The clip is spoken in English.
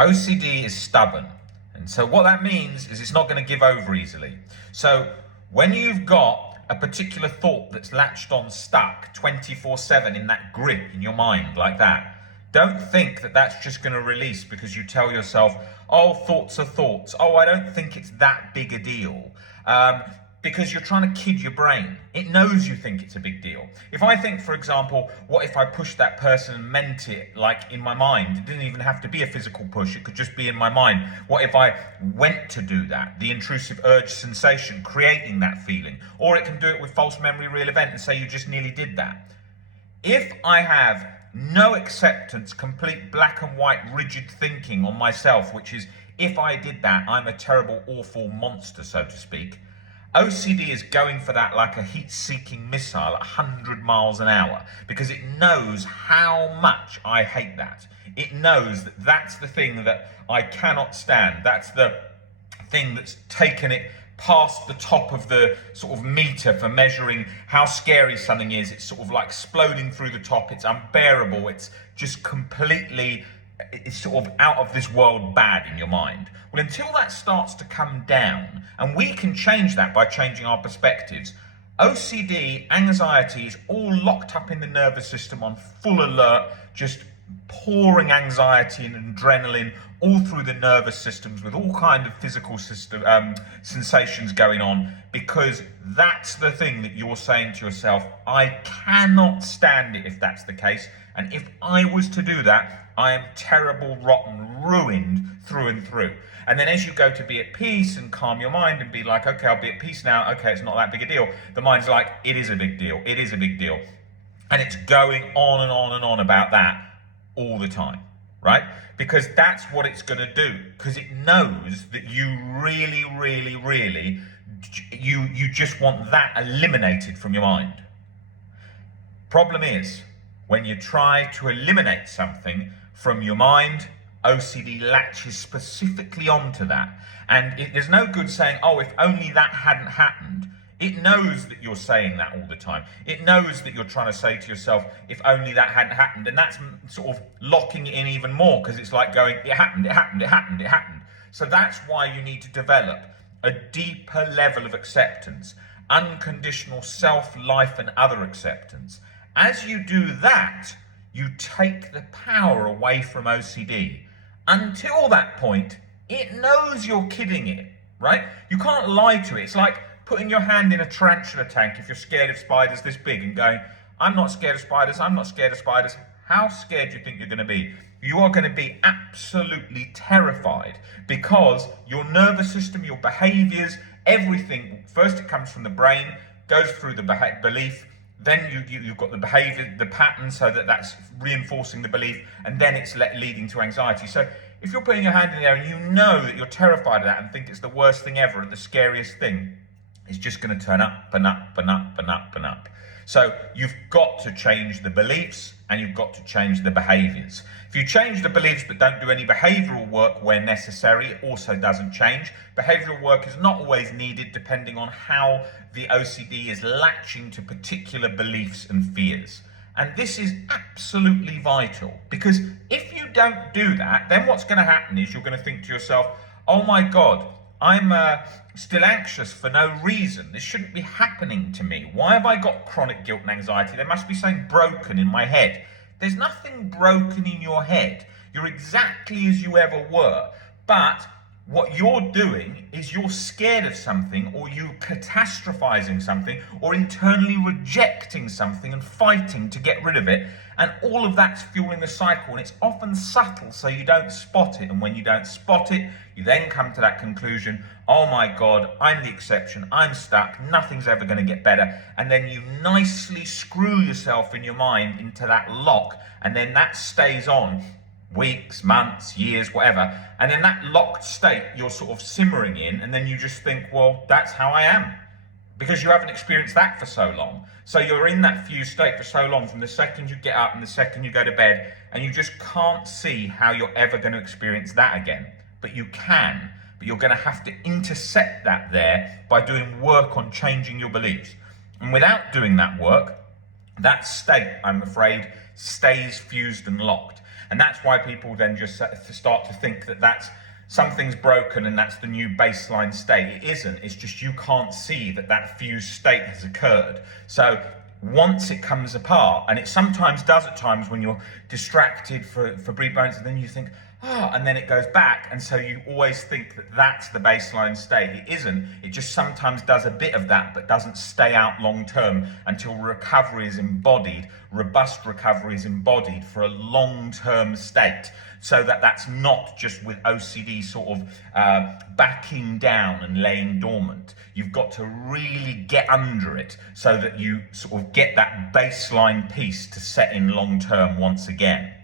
OCD is stubborn. And so what that means is it's not going to give over easily. So when you've got a particular thought that's latched on, stuck 24/7 in that grip in your mind like that, don't think that that's just going to release because you tell yourself, oh, thoughts are thoughts. Oh, I don't think it's that big a deal. Because you're trying to kid your brain. It knows you think it's a big deal. If I think, for example, what if I pushed that person and meant it, like in my mind? It didn't even have to be a physical push. It could just be in my mind. What if I went to do that? The intrusive urge sensation, creating that feeling. Or it can do it with false memory real event and say you just nearly did that. If I have no acceptance, complete black and white rigid thinking on myself, which is if I did that, I'm a terrible, awful monster, so to speak. OCD is going for that like a heat-seeking missile at 100 miles an hour because it knows how much I hate that. It knows that that's the thing that I cannot stand. That's the thing that's taken it past the top of the sort of meter for measuring how scary something is. It's sort of like exploding through the top. It's unbearable. It's just completely, it's sort of out of this world bad in your mind. Well, until that starts to come down, and we can change that by changing our perspectives, OCD, anxiety is all locked up in the nervous system on full alert, just pouring anxiety and adrenaline all through the nervous systems with all kind of physical sensations going on, because that's the thing that you're saying to yourself, I cannot stand it if that's the case. And if I was to do that, I am terrible, rotten, ruined through and through. And then as you go to be at peace and calm your mind and be like, okay, I'll be at peace now. Okay, it's not that big a deal. The mind's like, it is a big deal. It is a big deal. And it's going on and on and on about that all the time, right? Because that's what it's going to do. Because it knows that you really, really, really, you just want that eliminated from your mind. Problem is, when you try to eliminate something from your mind, OCD latches specifically onto that. And there's no good saying, oh, if only that hadn't happened. It knows that you're saying that all the time. It knows that you're trying to say to yourself, if only that hadn't happened. And that's sort of locking it in even more, because it's like going, it happened, it happened, it happened, it happened. So that's why you need to develop a deeper level of acceptance, unconditional self, life, and other acceptance. As you do that, you take the power away from OCD. Until that point, it knows you're kidding it, right? You can't lie to it. It's like putting your hand in a tarantula tank if you're scared of spiders this big and going, I'm not scared of spiders, I'm not scared of spiders. How scared do you think you're going to be? You are going to be absolutely terrified because your nervous system, your behaviors, everything, first it comes from the brain, goes through the belief, then you've got the behavior, the pattern, so that's reinforcing the belief, and then it's leading to anxiety. So if you're putting your hand in there and you know that you're terrified of that and think it's the worst thing ever and the scariest thing, it's just going to turn up and up and up and up and up. So you've got to change the beliefs and you've got to change the behaviors. If you change the beliefs but don't do any behavioral work where necessary, it also doesn't change. Behavioral work is not always needed depending on how the OCD is latching to particular beliefs and fears. And this is absolutely vital, because if you don't do that, then what's going to happen is you're going to think to yourself, oh my God, I'm still anxious for no reason. This shouldn't be happening to me. Why have I got chronic guilt and anxiety? There must be something broken in my head. There's nothing broken in your head. You're exactly as you ever were. But what you're doing is you're scared of something, or you're catastrophizing something, or internally rejecting something and fighting to get rid of it. And all of that's fueling the cycle, and it's often subtle, so you don't spot it. And when you don't spot it, you then come to that conclusion, oh my God, I'm the exception, I'm stuck, nothing's ever going to get better. And then you nicely screw yourself in your mind into that lock, and then that stays on weeks, months, years, whatever. And in that locked state, you're sort of simmering in, and then you just think, well, that's how I am. Because you haven't experienced that for so long. So you're in that fused state for so long, from the second you get up and the second you go to bed, and you just can't see how you're ever going to experience that again. But you can, but you're going to have to intercept that there by doing work on changing your beliefs. And without doing that work, that state, I'm afraid, stays fused and locked. And that's why people then just start to think that something's broken and that's the new baseline state. It isn't. It's just you can't see that fused state has occurred. So once it comes apart, and it sometimes does at times when you're distracted for brief moments, and then you think, and then it goes back, and so you always think that that's the baseline state. It isn't. It just sometimes does a bit of that, but doesn't stay out long term until recovery is embodied, robust recovery is embodied for a long-term state, so that's not just with OCD sort of backing down and laying dormant. You've got to really get under it so that you sort of get that baseline piece to set in long term once again.